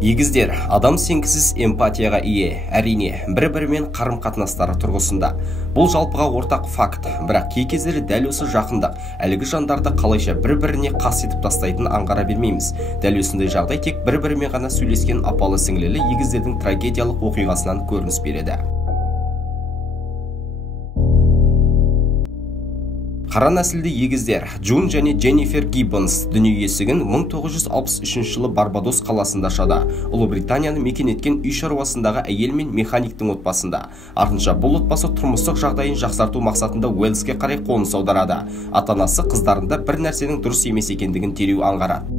Егіздер адам сенгісіз эмпатияға ие, әрине, бір-бірімен қарым-қатынастары тұрғысында. Бұл жалпыға ортақ факт, бірақ кей кездері дәл осы жақындық, әлгі жандарды қалайша бір-біріне қас етіп тастайтын аңғара бермейміз. Дәл осындай жағдай тек бір-бірімен ғана сөйлескен апалы-сіңлілі егіздердің трагедиялық оқиғасынан көрініс береді. Қара нәсілді егіздер Джун және Дженнифер Гиббонс дүние есігін 1963 жылы Барбадос қаласында ашады. Ұлыбританияны мекен еткен үй шаруасындағы әйел мен механиктің отбасында. Артынша бұл отбасы тұрмыстық жағдайын жақсарту мақсатында Уэльске қарай қоныс аударады. Ата-анасы қыздарында бір нәрсенің дұрыс емес екендігін дереу аңғарады.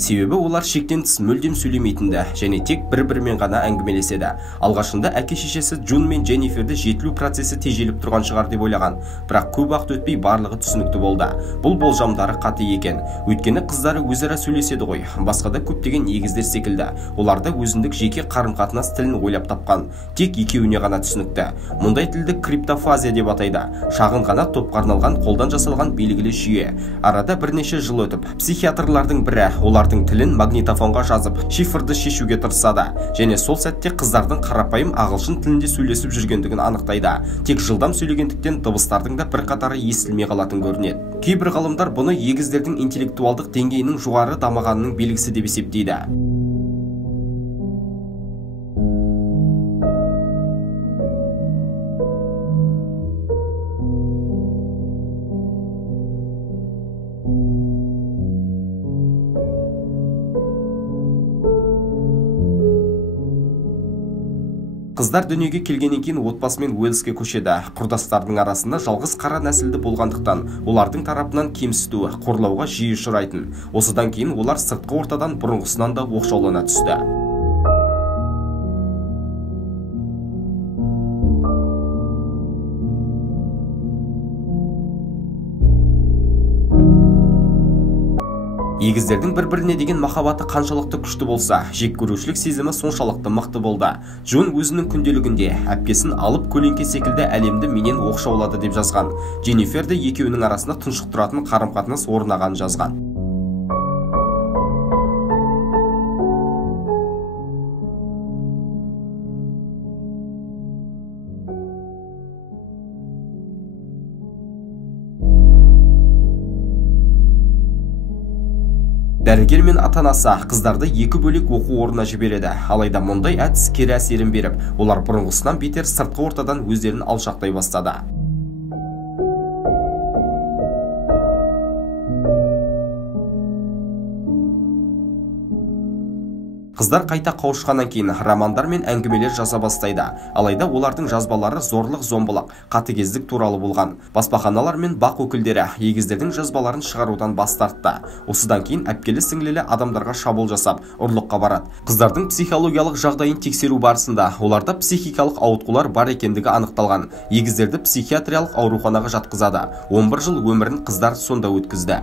Себебі олар шектен тыс мүлдем сөйлемейтінді және тек бір-бірімен ғана әңгімелеседі. Алғашында әке-шешесі Джун мен Дженниферді жетілу процесі тежеліп тұрған шығар деп ойлаған, бірақ көп уақыт өтпей барлығы түсінікті болды. Бұл болжамдары қате екен. Өйткені қыздары өзара сөйлеседі ғой. Басқа да көптеген егіздер секілді. Оларда өзіндік жеке қарым-қатынас тілін ойлап тапқан. Тек екеуіне ғана түсінікті. Мұндай тілді криптофазия деп атайды. Шағын ғана топқа арналған қолдан жасалған белгілі жүйе. Арада бірнеше жыл өтіп, психиатрлардың бірі олардың тілін магнитофонға жазып, шифрды шешуге тырысады, және сол сәтте қыздардың қарапайым ағылшын тілінде сөйлесіп жүргендігін анықтайды. Тек жылдам сөйлегендіктен дыбыстардың да бірқатары естілмей қалатын көрінеді. Кейбір ғалымдар бұны егіздердің интеллектуалдық деңгейінің жоғары дамығанының белгісі деп есептейді. Қыздар дүниеге келгеннен кейін отбасымен Уэльске көшеді. Құрдастардың арасында жалғыз қара нәсілді болғандықтан, олардың тарапынан кемсіту, қорлауға жиі ұшырайтын. Осыдан кейін олар сыртқы ортадан бұрынғысынан да оқшаулана түсті. Егіздердің бір-біріне деген махаббаты қаншалықты күшті болса, жек көрушілік сезімі соншалықты мықты болды. Джун өзінің күнделігінде әпкесін алып көлеңке секілді әлемді менен оқшаулады деп жазған. Дженнифер де екеуінің арасында тұншықтыратын қарым-қатынас орнаған жазған. Дәрігер мен ата-анасы қыздарды екі бөлек оқу орнына жібереді. Алайда мұндай әдіс кері әсерін беріп, олар бұрынғысынан бетер сыртқы ортадан өздерін алшақтай бастады. Қыздар қайта қауышқаннан кейін романдар мен әңгімелер жаза бастайды. Алайда олардың жазбалары зорлық-зомбылық, қатыгездік туралы болған. Баспаханалар мен бақ өкілдері егіздердің жазбаларын шығарудан бас тартты. Осыдан кейін әпкелі-сіңлілі адамдарға шабуыл жасап, ұрлыққа барады. Қыздардың психологиялық жағдайын тексеру барысында оларда психикалық ауытқулар бар екендігі анықталған. Егіздерді психиатриялық ауруханаға жатқызады. 11 жыл өмірін қыздар сонда өткізді.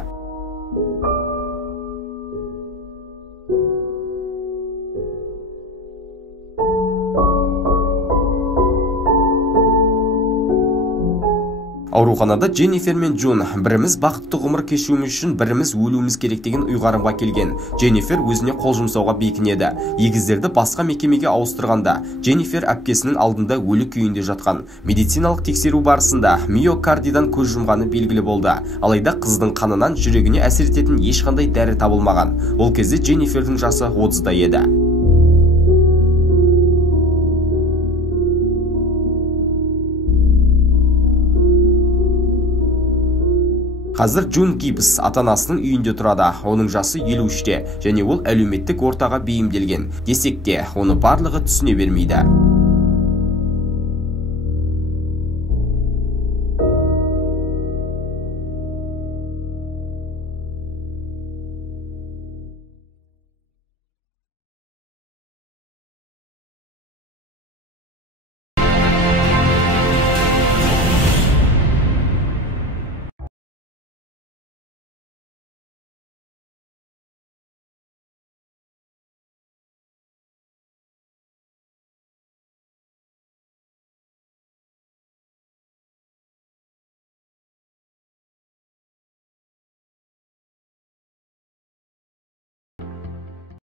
Ауруханада Дженнифер мен Джун біріміз бақытты ғұмыр кешуіміз үшін біріміз өлуіміз керек деген ұйғарымға келген. Дженнифер өзіне қол жұмсауға бекінеді. Егіздерді басқа мекемеге ауыстырғанда Дженнифер әпкесінің алдында өлі күйінде жатқан. Медициналық тексеру барысында миокардидан көз жұмғаны белгілі болды. Алайда қыздың қанынан жүрегіне әсер ететін ешқандай дәрі табылмаған. Ол кезде Дженнифердің жасы 30-да еді. Қазір Джун Гиббс ата-анасының үйінде тұрады. Оның жасы 53-те және ол әлеуметтік ортаға бейімделген. Десек те, оны барлығы түсіне бермейді.